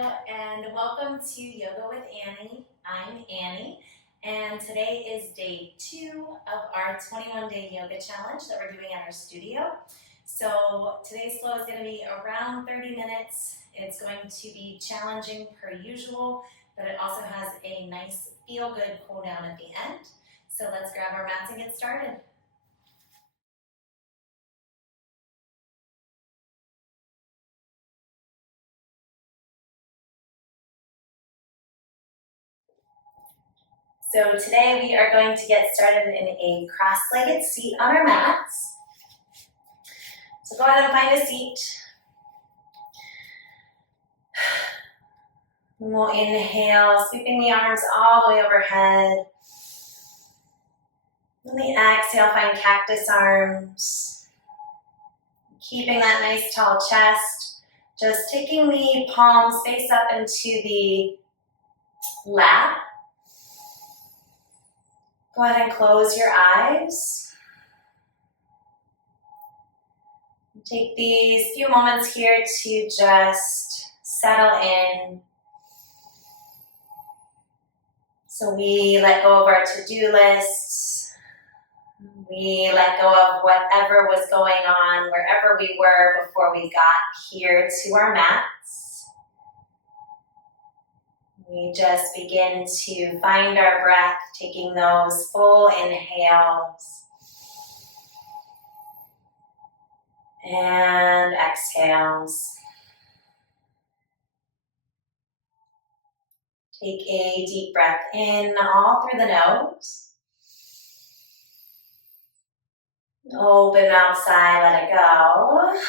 and welcome to Yoga with Annie. I'm Annie, and today is day 2 of our 21-day yoga challenge that we're doing at our studio. So today's flow is going to be around 30 minutes. It's going to be challenging per usual, but it also has a nice feel-good cool down at the end. So let's grab our mats and get started. So today we are going to get started in a cross-legged seat on our mats. So go ahead and find a seat. And we'll inhale, sweeping the arms all the way overhead. On the exhale, find cactus arms. Keeping that nice tall chest. Just taking the palms face up into the lap. Go ahead and close your eyes. Take these few moments here to just settle in. So we let go of our to-do lists. We let go of whatever was going on, wherever we were before we got here to our mats. We just begin to find our breath, taking those full inhales and exhales. Take a deep breath in all through the nose. Open mouth sigh, let it go.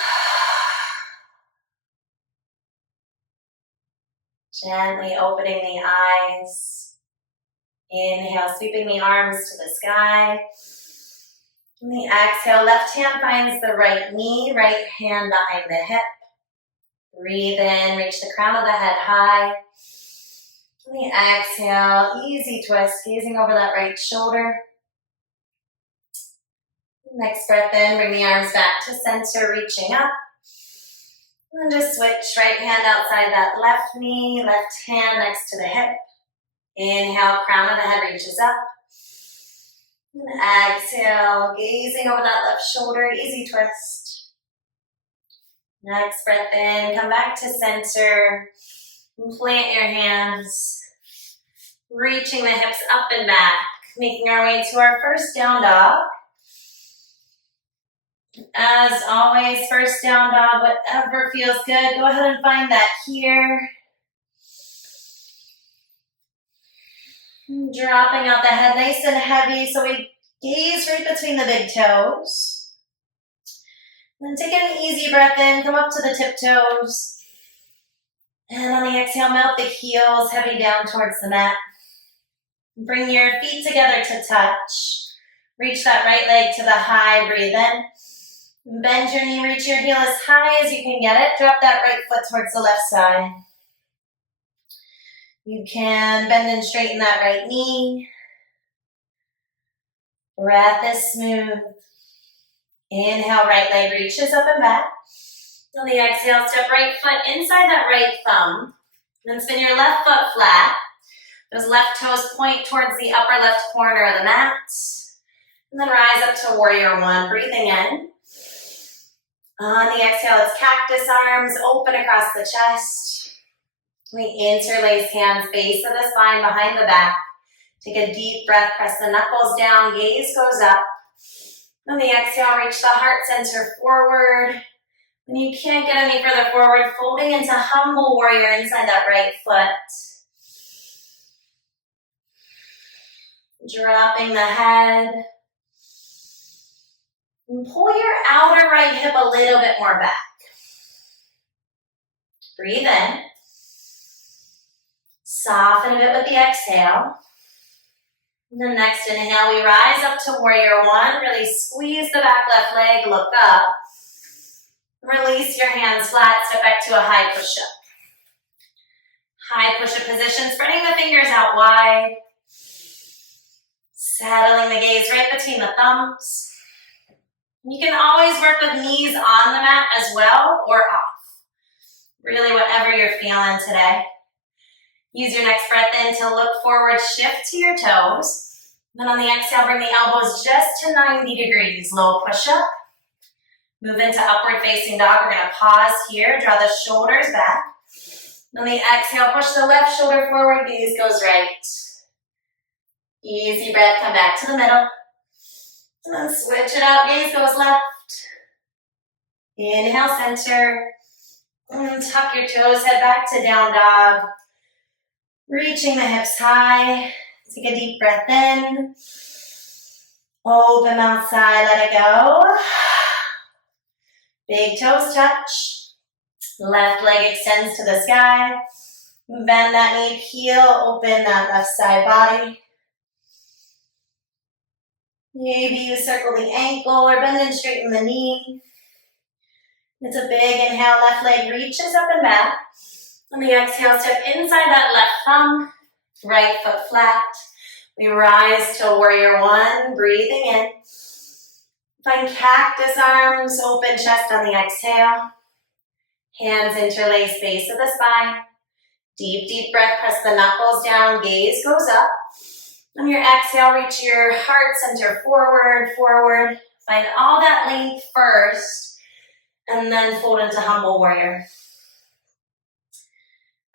Gently opening the eyes. Inhale, sweeping the arms to the sky. And the exhale, left hand finds the right knee, right hand behind the hip. Breathe in, reach the crown of the head high. And the exhale, easy twist, gazing over that right shoulder. Next breath in, bring the arms back to center, reaching up. And then just switch, right hand outside that left knee, left hand next to the hip. Inhale, crown of the head reaches up. And exhale, gazing over that left shoulder, easy twist. Next breath in, come back to center. And plant your hands, reaching the hips up and back, making our way to our first down dog. As always, first down dog, whatever feels good, go ahead and find that here. Dropping out the head nice and heavy, so we gaze right between the big toes. Then take an easy breath in, come up to the tiptoes. And on the exhale, melt the heels heavy down towards the mat. Bring your feet together to touch. Reach that right leg to the high, breathe in. Bend your knee, reach your heel as high as you can get it. Drop that right foot towards the left side. You can bend and straighten that right knee. Breath is smooth. Inhale, right leg reaches up and back. On the exhale, step right foot inside that right thumb. Then spin your left foot flat. Those left toes point towards the upper left corner of the mat. And then rise up to warrior one, breathing in. On the exhale, it's cactus arms, open across the chest. We interlace hands, base of the spine, behind the back. Take a deep breath, press the knuckles down, gaze goes up. On the exhale, reach the heart center forward. When you can't get any further forward, folding into humble warrior inside that right foot. Dropping the head. And pull your outer right hip a little bit more back. Breathe in. Soften a bit with the exhale. And the next inhale, we rise up to warrior one. Really squeeze the back left leg, look up. Release your hands flat, step back to a high push-up. High push-up position, spreading the fingers out wide. Settling the gaze right between the thumbs. You can always work with knees on the mat as well or off. Really whatever you're feeling today. Use your next breath in to look forward, shift to your toes. Then on the exhale, bring the elbows just to 90 degrees. Low push-up. Move into upward facing dog. We're gonna pause here, draw the shoulders back. On the exhale, push the left shoulder forward, gaze goes right. Easy breath, come back to the middle. And then switch it out, gaze goes left. Inhale, center. And tuck your toes, head back to down dog. Reaching the hips high. Take a deep breath in. Open mouth side, let it go. Big toes touch. Left leg extends to the sky. Bend that knee, heel, open that left side body. Maybe you circle the ankle or bend and straighten the knee. It's a big inhale, left leg reaches up and back. On the exhale, step inside that left thumb, right foot flat. We rise to warrior one, breathing in. Find cactus arms, open chest on the exhale. Hands interlace base of the spine. Deep, deep breath, press the knuckles down, gaze goes up. On your exhale, reach your heart center forward, forward. Find all that length first, and then fold into humble warrior.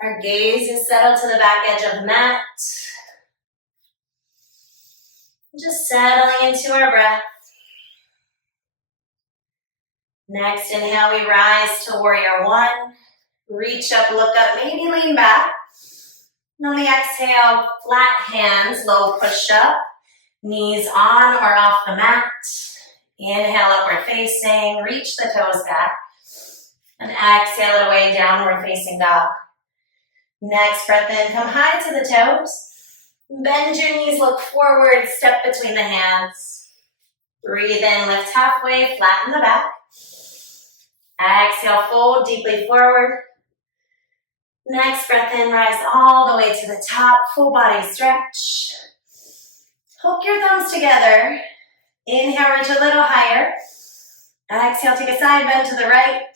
Our gaze is settled to the back edge of the mat. Just settling into our breath. Next inhale, we rise to warrior one. Reach up, look up, maybe lean back. And on the exhale, flat hands, low push up. Knees on or off the mat. Inhale, upward facing, reach the toes back. And exhale it away, downward facing dog. Next breath in, come high to the toes. Bend your knees, look forward, step between the hands. Breathe in, lift halfway, flatten the back. Exhale, fold deeply forward. Next breath in, rise all the way to the top, full body stretch. Hook your thumbs together. Inhale, reach a little higher. Exhale, take a side bend to the right.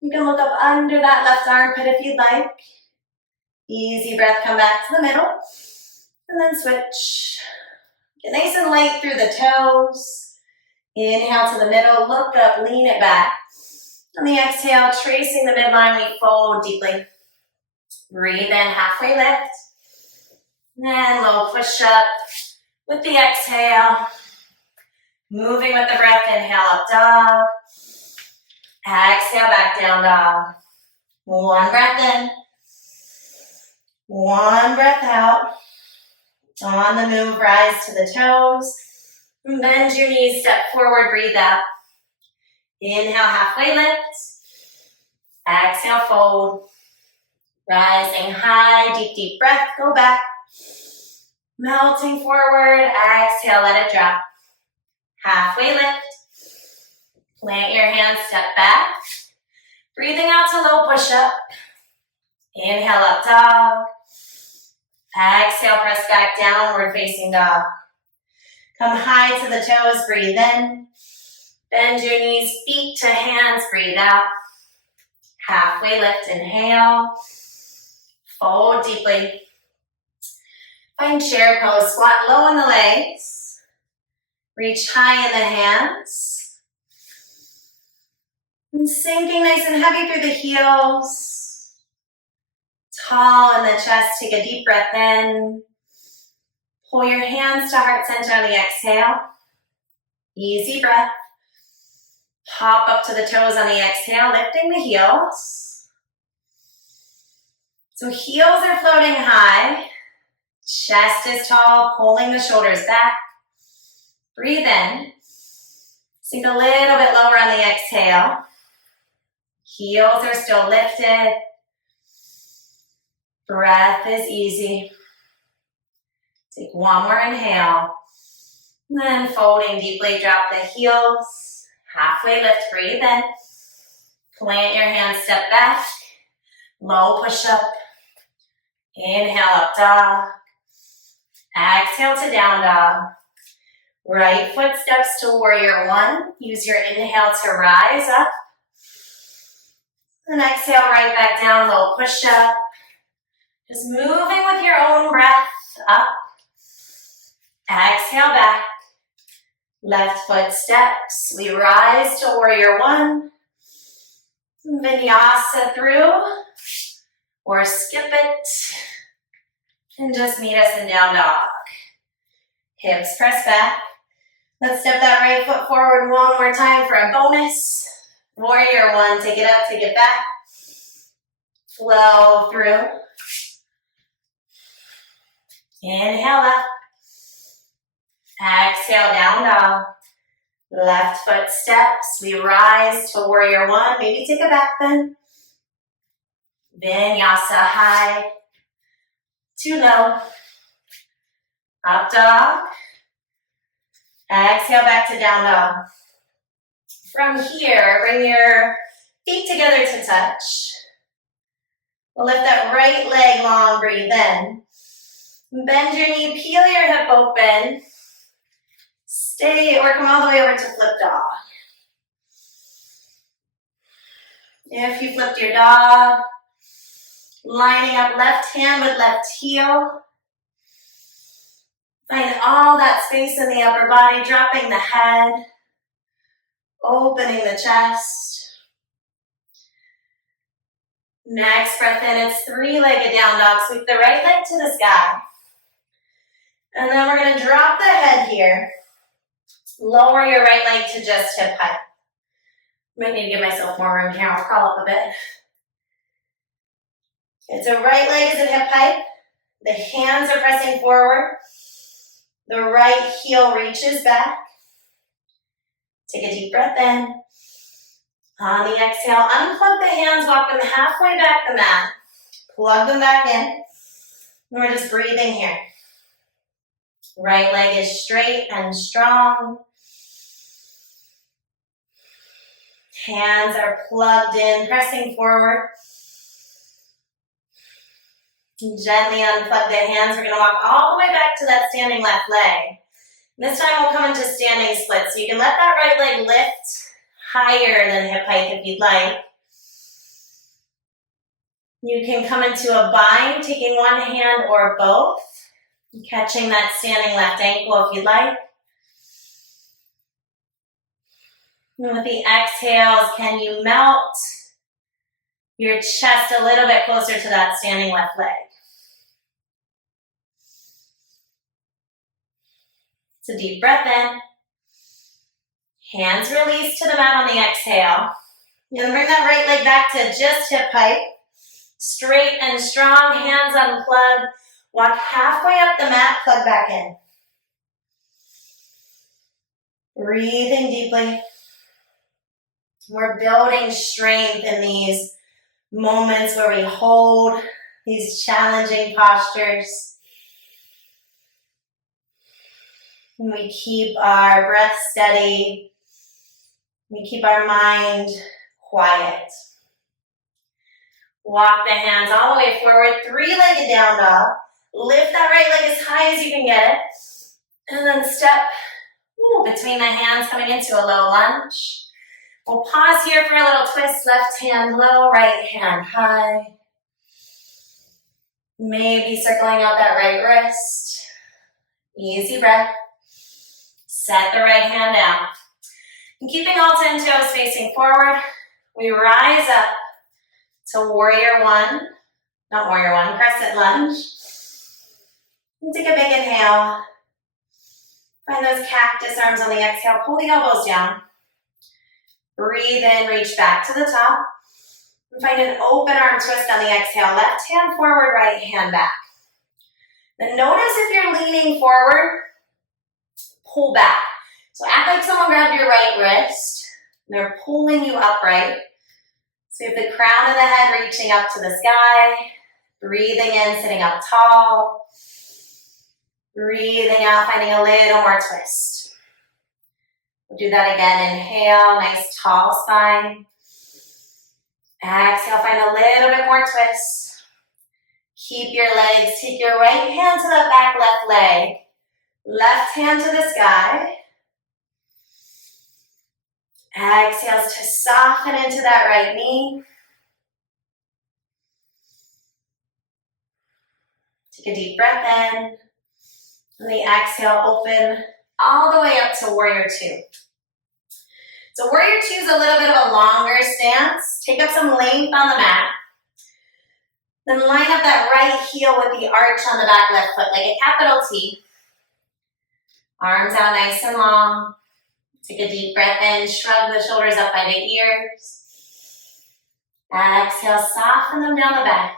You can look up under that left armpit if you'd like. Easy breath, come back to the middle. And then switch. Get nice and light through the toes. Inhale to the middle, look up, lean it back. On the exhale, tracing the midline, we fold deeply. Breathe in, halfway lift. And low push up with the exhale. Moving with the breath, inhale up dog. Exhale back down dog. One breath in. One breath out. On the move, rise to the toes. Bend your knees, step forward, breathe out. Inhale, halfway lift. Exhale, fold. Rising high, deep, deep breath, go back. Melting forward, exhale, let it drop. Halfway lift. Plant your hands, step back. Breathing out to low push-up. Inhale, up dog. Exhale, press back, downward facing dog. Come high to the toes, breathe in. Bend your knees, feet to hands, breathe out. Halfway lift, inhale. Fold deeply. Find chair pose, squat low in the legs. Reach high in the hands. And sinking nice and heavy through the heels. Tall in the chest, take a deep breath in. Pull your hands to heart center on the exhale. Easy breath. Pop up to the toes on the exhale, lifting the heels. So heels are floating high. Chest is tall, pulling the shoulders back. Breathe in. Sink a little bit lower on the exhale. Heels are still lifted. Breath is easy. Take one more inhale. And then folding deeply, drop the heels. Halfway lift, breathe in. Plant your hands, step back. Low push up. Inhale, up dog. Exhale to down dog. Right foot steps to warrior one. Use your inhale to rise up. And exhale right back down, little push up. Just moving with your own breath up. Exhale back. Left foot steps. We rise to warrior one. Vinyasa through. Or skip it. And just meet us in down dog. Hips press back. Let's step that right foot forward one more time for a bonus. Warrior one, take it up, take it back. Flow through. Inhale up. Exhale, down dog. Left foot steps. We rise to warrior one. Maybe take a back bend. Vinyasa high. Too low. Up dog. Exhale back to down dog. From here, bring your feet together to touch. We'll lift that right leg long, breathe in. Bend your knee, peel your hip open. Stay or come all the way over to flip dog. If you flipped your dog, lining up left hand with left heel. Find all that space in the upper body, dropping the head, opening the chest. Next breath in, it's three-legged down dog. Sweep the right leg to the sky. And then we're going to drop the head here. Lower your right leg to just hip height. Might need to give myself more room here. I'll crawl up a bit. Okay, so right leg is at hip height. The hands are pressing forward. The right heel reaches back. Take a deep breath in. On the exhale, unplug the hands, walk them halfway back the mat. Plug them back in. And we're just breathing here. Right leg is straight and strong. Hands are plugged in, pressing forward. Gently unplug the hands. We're going to walk all the way back to that standing left leg. This time we'll come into standing split. So you can let that right leg lift higher than hip height if you'd like. You can come into a bind, taking one hand or both. Catching that standing left ankle if you'd like. And with the exhales, can you melt your chest a little bit closer to that standing left leg? So deep breath in. Hands release to the mat on the exhale. You're going to bring that right leg back to just hip height. Straight and strong, hands unplugged. Walk halfway up the mat, plug back in. Breathing deeply. We're building strength in these moments where we hold these challenging postures. And we keep our breath steady. We keep our mind quiet. Walk the hands all the way forward, three-legged down dog. Lift that right leg as high as you can get it. And then step between the hands, coming into a low lunge. We'll pause here for a little twist. Left hand low, right hand high. Maybe circling out that right wrist. Easy breath. Set the right hand down. And keeping all 10 toes facing forward, we rise up to warrior one. Not warrior one, crescent lunge. And take a big inhale. Find those cactus arms on the exhale. Pull the elbows down. Breathe in, reach back to the top. And find an open arm twist on the exhale. Left hand forward, right hand back. Then notice if you're leaning forward, pull back. So act like someone grabbed your right wrist. And they're pulling you upright. So you have the crown of the head reaching up to the sky. Breathing in, sitting up tall. Breathing out, finding a little more twist. We'll do that again. Inhale, nice tall spine. Exhale, find a little bit more twist. Keep your legs, take your right hand to the back left leg. Left hand to the sky. Exhales to soften into that right knee. Take a deep breath in. On the exhale, open all the way up to warrior two. So warrior two is a little bit of a longer stance. Take up some length on the mat. Then line up that right heel with the arch on the back left foot, like a capital T. Arms out nice and long. Take a deep breath in, shrug the shoulders up by the ears. Exhale, soften them down the back.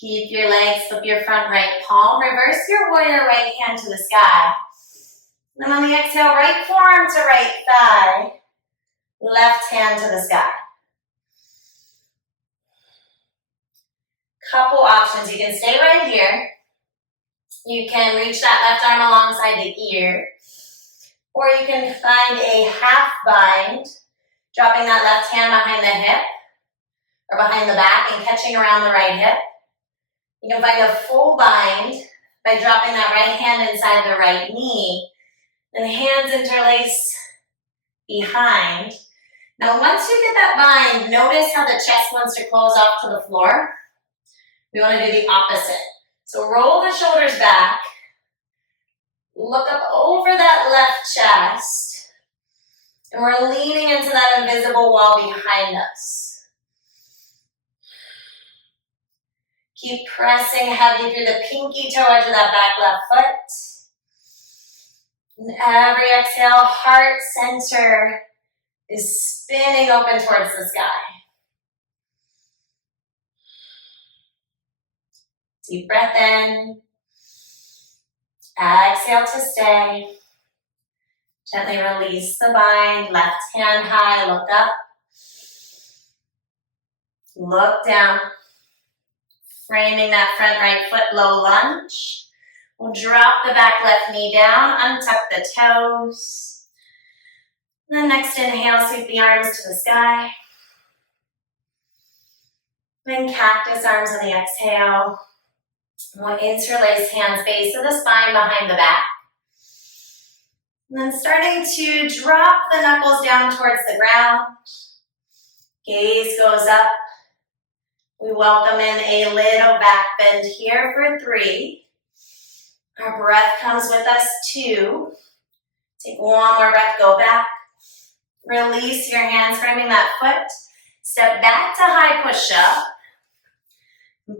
Keep your legs, flip your front right palm, reverse your warrior right hand to the sky. Then on the exhale, right forearm to right thigh, left hand to the sky. Couple options. You can stay right here. You can reach that left arm alongside the ear, or you can find a half bind, dropping that left hand behind the hip or behind the back and catching around the right hip. You can find a full bind by dropping that right hand inside the right knee, then hands interlace behind. Now once you get that bind, notice how the chest wants to close off to the floor. We want to do the opposite. So roll the shoulders back, look up over that left chest, and we're leaning into that invisible wall behind us. Keep pressing heavy through the pinky toe edge of that back left foot. And every exhale, heart center is spinning open towards the sky. Deep breath in. Exhale to stay. Gently release the bind. Left hand high, look up. Look down. Framing that front right foot, low lunge. We'll drop the back left knee down, untuck the toes. Then next inhale, sweep the arms to the sky. Then cactus arms on the exhale. We'll interlace hands base of the spine behind the back. And then starting to drop the knuckles down towards the ground. Gaze goes up. We welcome in a little back bend here for 3. Our breath comes with us 2. Take one more breath, go back. Release your hands, framing that foot. Step back to high push-up.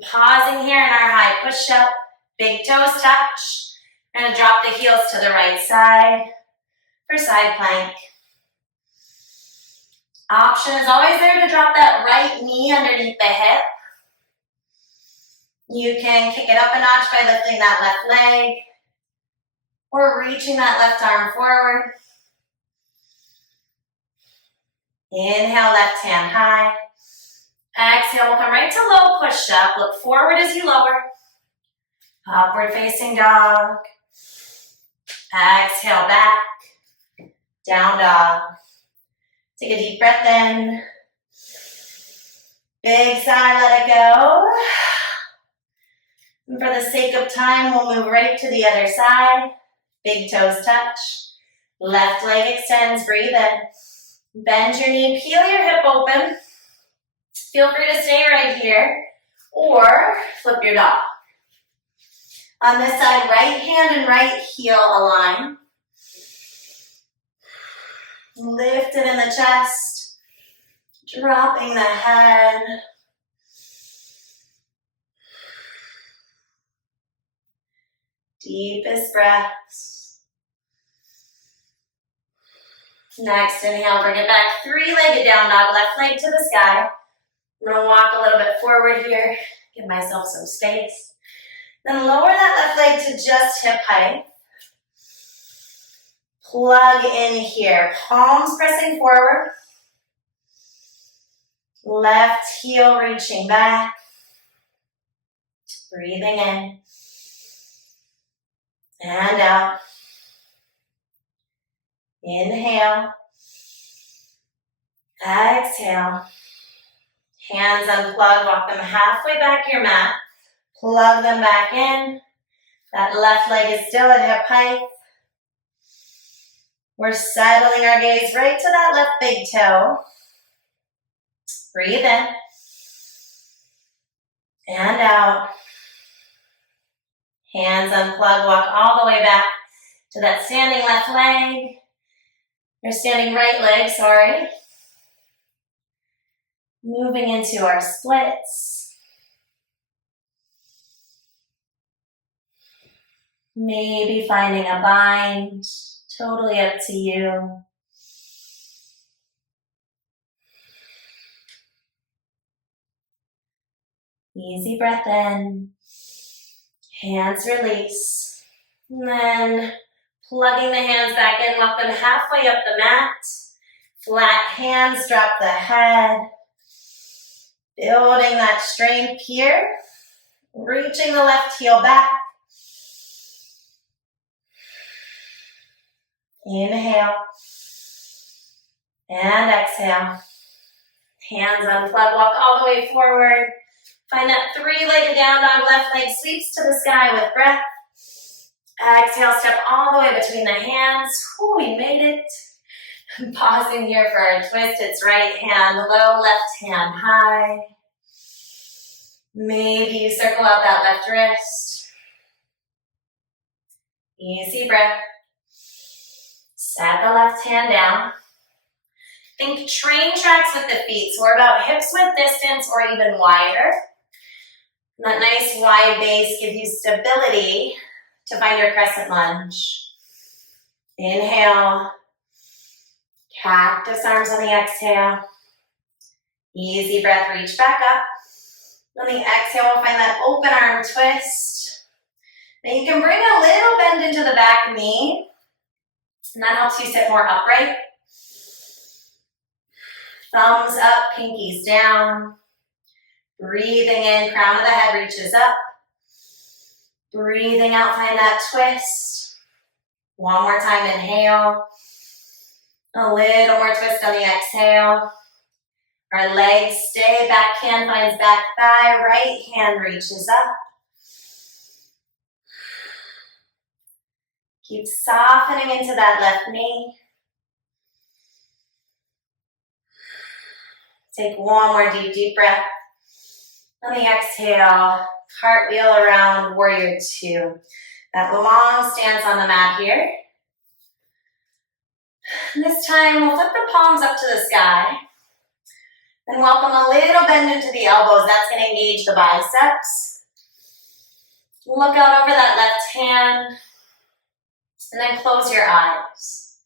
Pausing here in our high push-up. Big toes touch. We're going to drop the heels to the right side for side plank. Option is always there to drop that right knee underneath the hip. You can kick it up a notch by lifting that left leg or reaching that left arm forward. Inhale, left hand high. Exhale, we'll come right to low push-up. Look forward as you lower. Upward facing dog. Exhale, back. Down dog. Take a deep breath in. Big sigh, let it go. And for the sake of time, we'll move right to the other side. Big toes touch. Left leg extends, breathe in. Bend your knee, peel your hip open. Feel free to stay right here or flip your dog. On this side, right hand and right heel align. Lift it in the chest, dropping the head. Deepest breaths. Next inhale, bring it back, 3-legged down dog, left leg to the sky. I'm gonna walk a little bit forward here, give myself some space. Then lower that left leg to just hip height. Plug in here, palms pressing forward. Left heel reaching back. Breathing in. And out. Inhale. Exhale. Hands unplug, walk them halfway back your mat. Plug them back in. That left leg is still at hip height. We're settling our gaze right to that left big toe. Breathe in. And out. Hands unplug, walk all the way back to that standing left leg. Or standing right leg, sorry. Moving into our splits. Maybe finding a bind, totally up to you. Easy breath in, hands release, and then plugging the hands back in, walk them halfway up the mat. Flat hands, drop the head. Building that strength here. Reaching the left heel back. Inhale. And exhale. Hands unplug, walk all the way forward. Find that three-legged down dog, left leg sweeps to the sky with breath. Exhale, step all the way between the hands. Whew, we made it. Pausing here for our twist. It's right hand low, left hand high. Maybe you circle out that left wrist. Easy breath. Set the left hand down. Think train tracks with the feet. So we're about hips width distance or even wider. And that nice wide base gives you stability to find your crescent lunge. Inhale. Cactus arms on the exhale. Easy breath, reach back up. On the exhale, we'll find that open arm twist. Now you can bring a little bend into the back knee. And that helps you sit more upright. Thumbs up, pinkies down. Breathing in, crown of the head reaches up. Breathing out, find that twist. One more time, inhale. A little more twist on the exhale. Our legs stay, back hand finds back thigh, right hand reaches up. Keep softening into that left knee. Take one more deep breath. On the exhale, cartwheel around, warrior two. That long stance on the mat here. And this time, we'll flip the palms up to the sky. And welcome a little bend into the elbows. That's going to engage the biceps. Look out over that left hand. And then close your eyes.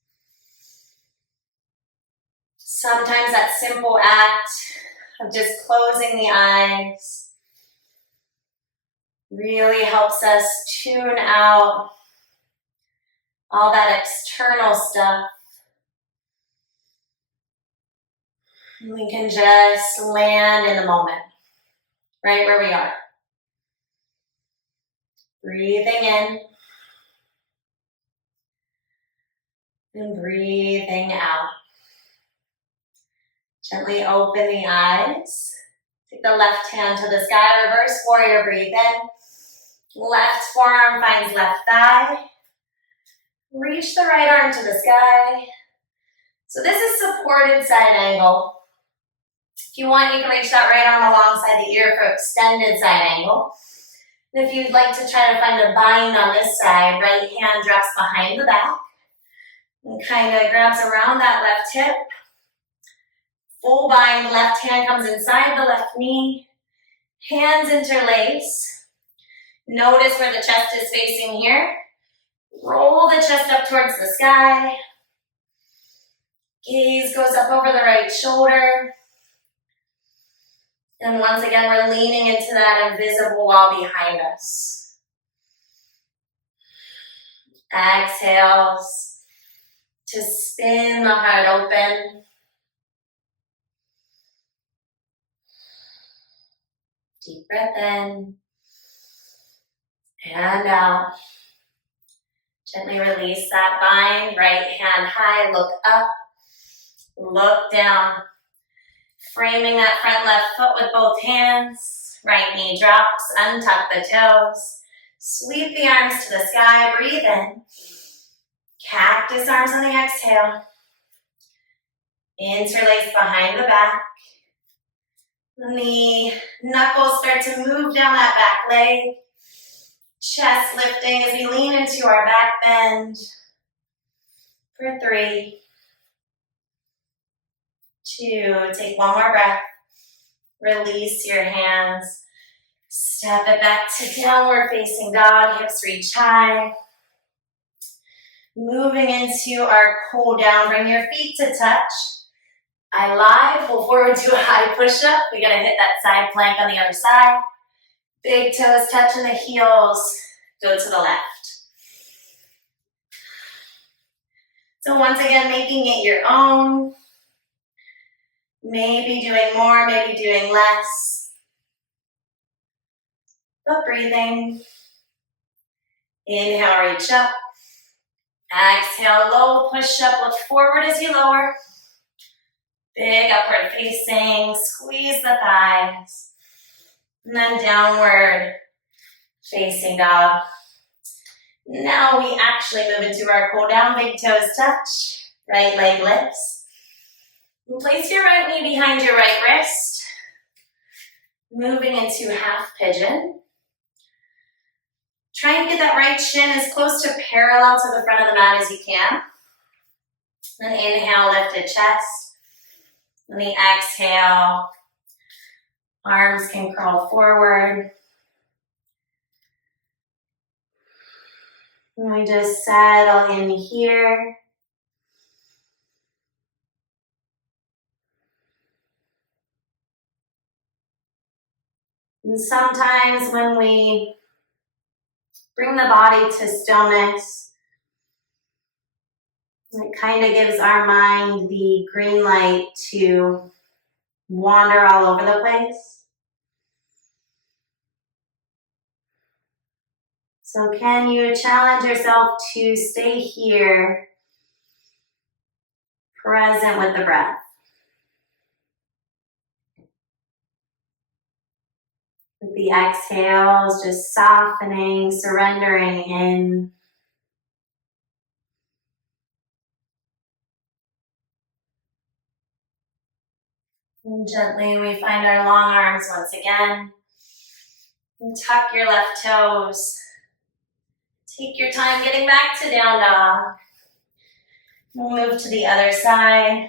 Sometimes that simple act of just closing the eyes really helps us tune out all that external stuff. We can just land in the moment, right where we are. Breathing in and breathing out. Gently open the eyes. Take the left hand to the sky, reverse warrior, breathe in. Left forearm finds left thigh. Reach the right arm to the sky. So this is supported side angle. If you want, you can reach that right arm alongside the ear for extended side angle. And if you'd like to try to find a bind on this side, right hand drops behind the back and kind of grabs around that left hip. Full bind, left hand comes inside the left knee. Hands interlace. Notice where the chest is facing here. Roll the chest up towards the sky. Gaze goes up over the right shoulder. And once again, we're leaning into that invisible wall behind us. Exhales to spin the heart open. Deep breath in and out. Gently release that bind. Right hand high, look up, look down. Framing that front left foot with both hands. Right knee drops, untuck the toes. Sweep the arms to the sky, breathe in. Cactus arms on the exhale. Interlace behind the back. And the knuckles start to move down that back leg. Chest lifting as we lean into our back bend. For 3, 2, take one more breath. Release your hands. Step it back to downward facing dog, hips reach high. Moving into our cool down, bring your feet to touch. I lied, pull forward to a high push-up. We gotta hit that side plank on the other side. Big toes touching the heels, go to the left. So once again, making it your own. Maybe doing more, maybe doing less. But breathing. Inhale, reach up. Exhale, low push up, look forward as you lower. Big upward facing, squeeze the thighs. And then downward facing dog. Now we actually move into our cool down, big toes touch, right leg lifts. And place your right knee behind your right wrist. Moving into half pigeon. Try and get that right shin as close to parallel to the front of the mat as you can. Then inhale, lifted chest. And the exhale, arms can crawl forward. And we just settle in here. And sometimes when we bring the body to stillness, it kind of gives our mind the green light to wander all over the place. So can you challenge yourself to stay here, present with the breath? With the exhales, just softening, surrendering in. And gently we find our long arms once again. And tuck your left toes. Take your time getting back to down dog. We'll move to the other side.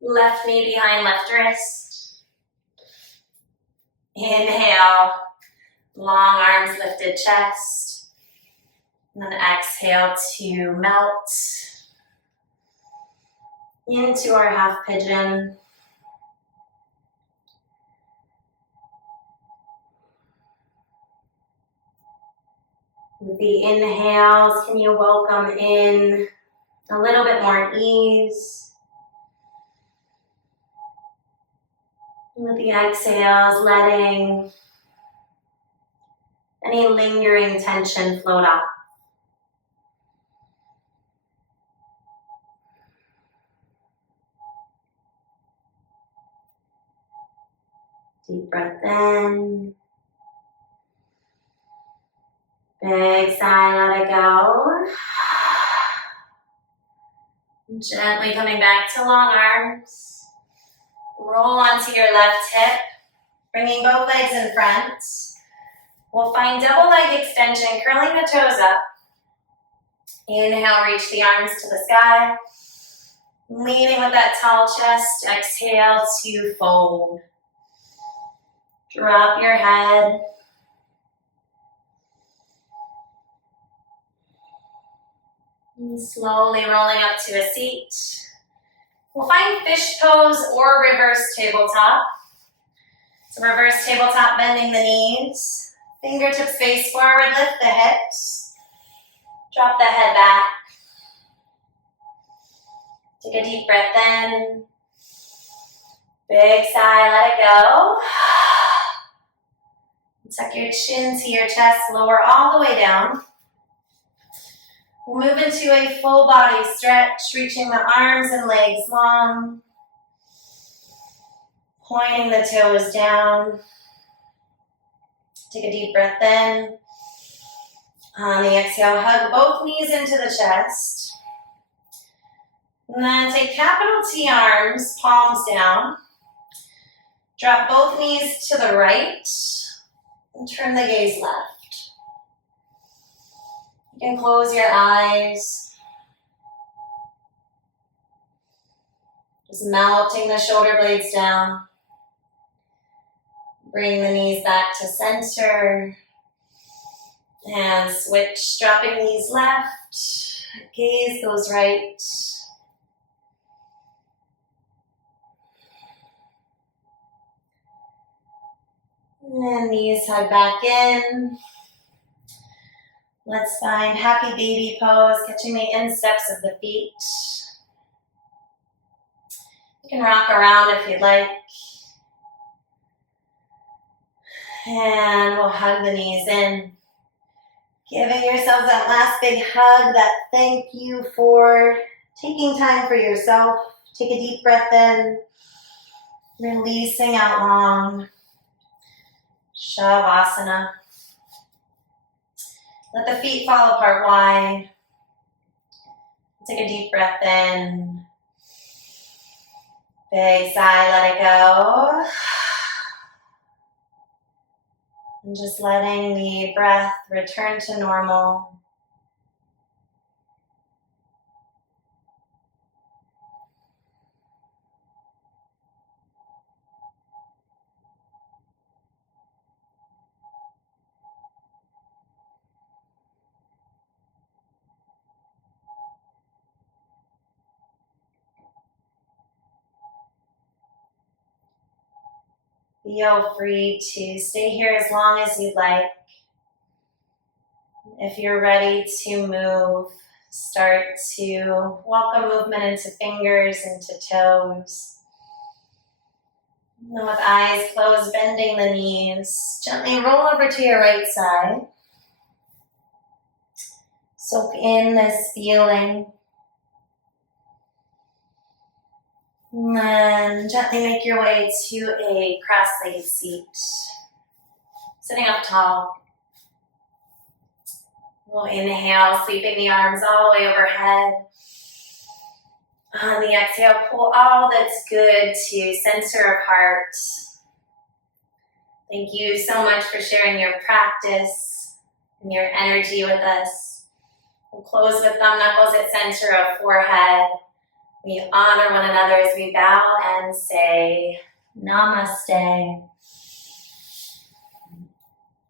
Left knee behind left wrist. Inhale, long arms, lifted chest. And then exhale to melt into our half pigeon. With the inhales, can you welcome in a little bit more ease? With the exhales, letting any lingering tension float off. Deep breath in. Big sigh, let it go. Gently coming back to long arms. Roll onto your left hip, bringing both legs in front. We'll find double leg extension, curling the toes up. Inhale, reach the arms to the sky. Leaning with that tall chest, exhale to fold. Drop your head. And slowly rolling up to a seat. We'll find fish pose or reverse tabletop. So reverse tabletop, bending the knees. Fingertips face forward, lift the hips. Drop the head back. Take a deep breath in. Big sigh, let it go. Tuck your chin to your chest, lower all the way down. We'll move into a full body stretch, reaching the arms and legs long. Pointing the toes down. Take a deep breath in. On the exhale, hug both knees into the chest. And then take capital T arms, palms down. Drop both knees to the right. And turn the gaze left. You can close your eyes. Just melting the shoulder blades down. Bring the knees back to center. Hands switch, dropping knees left. Gaze goes right. And knees hug back in. Let's find happy baby pose, catching the insteps of the feet. You can rock around if you'd like. And we'll hug the knees in. Giving yourselves that last big hug, that thank you for taking time for yourself. Take a deep breath in. Releasing out long. Savasana. Let the feet fall apart wide. Take a deep breath in. Big sigh, let it go. And just letting the breath return to normal. Feel free to stay here as long as you'd like. If you're ready to move, start to welcome movement into fingers, into toes. And with eyes closed, bending the knees, gently roll over to your right side. Soak in this feeling. And then gently make your way to a cross-legged seat. Sitting up tall. We'll inhale, sweeping the arms all the way overhead. On the exhale, pull all that's good to center of heart. Thank you so much for sharing your practice and your energy with us. We'll close with thumb knuckles at center of forehead. We honor one another as we bow and say namaste.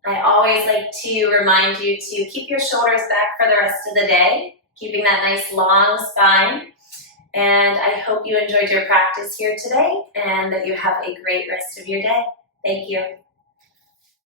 I always like to remind you to keep your shoulders back for the rest of the day, keeping that nice long spine. And I hope you enjoyed your practice here today and that you have a great rest of your day. Thank you.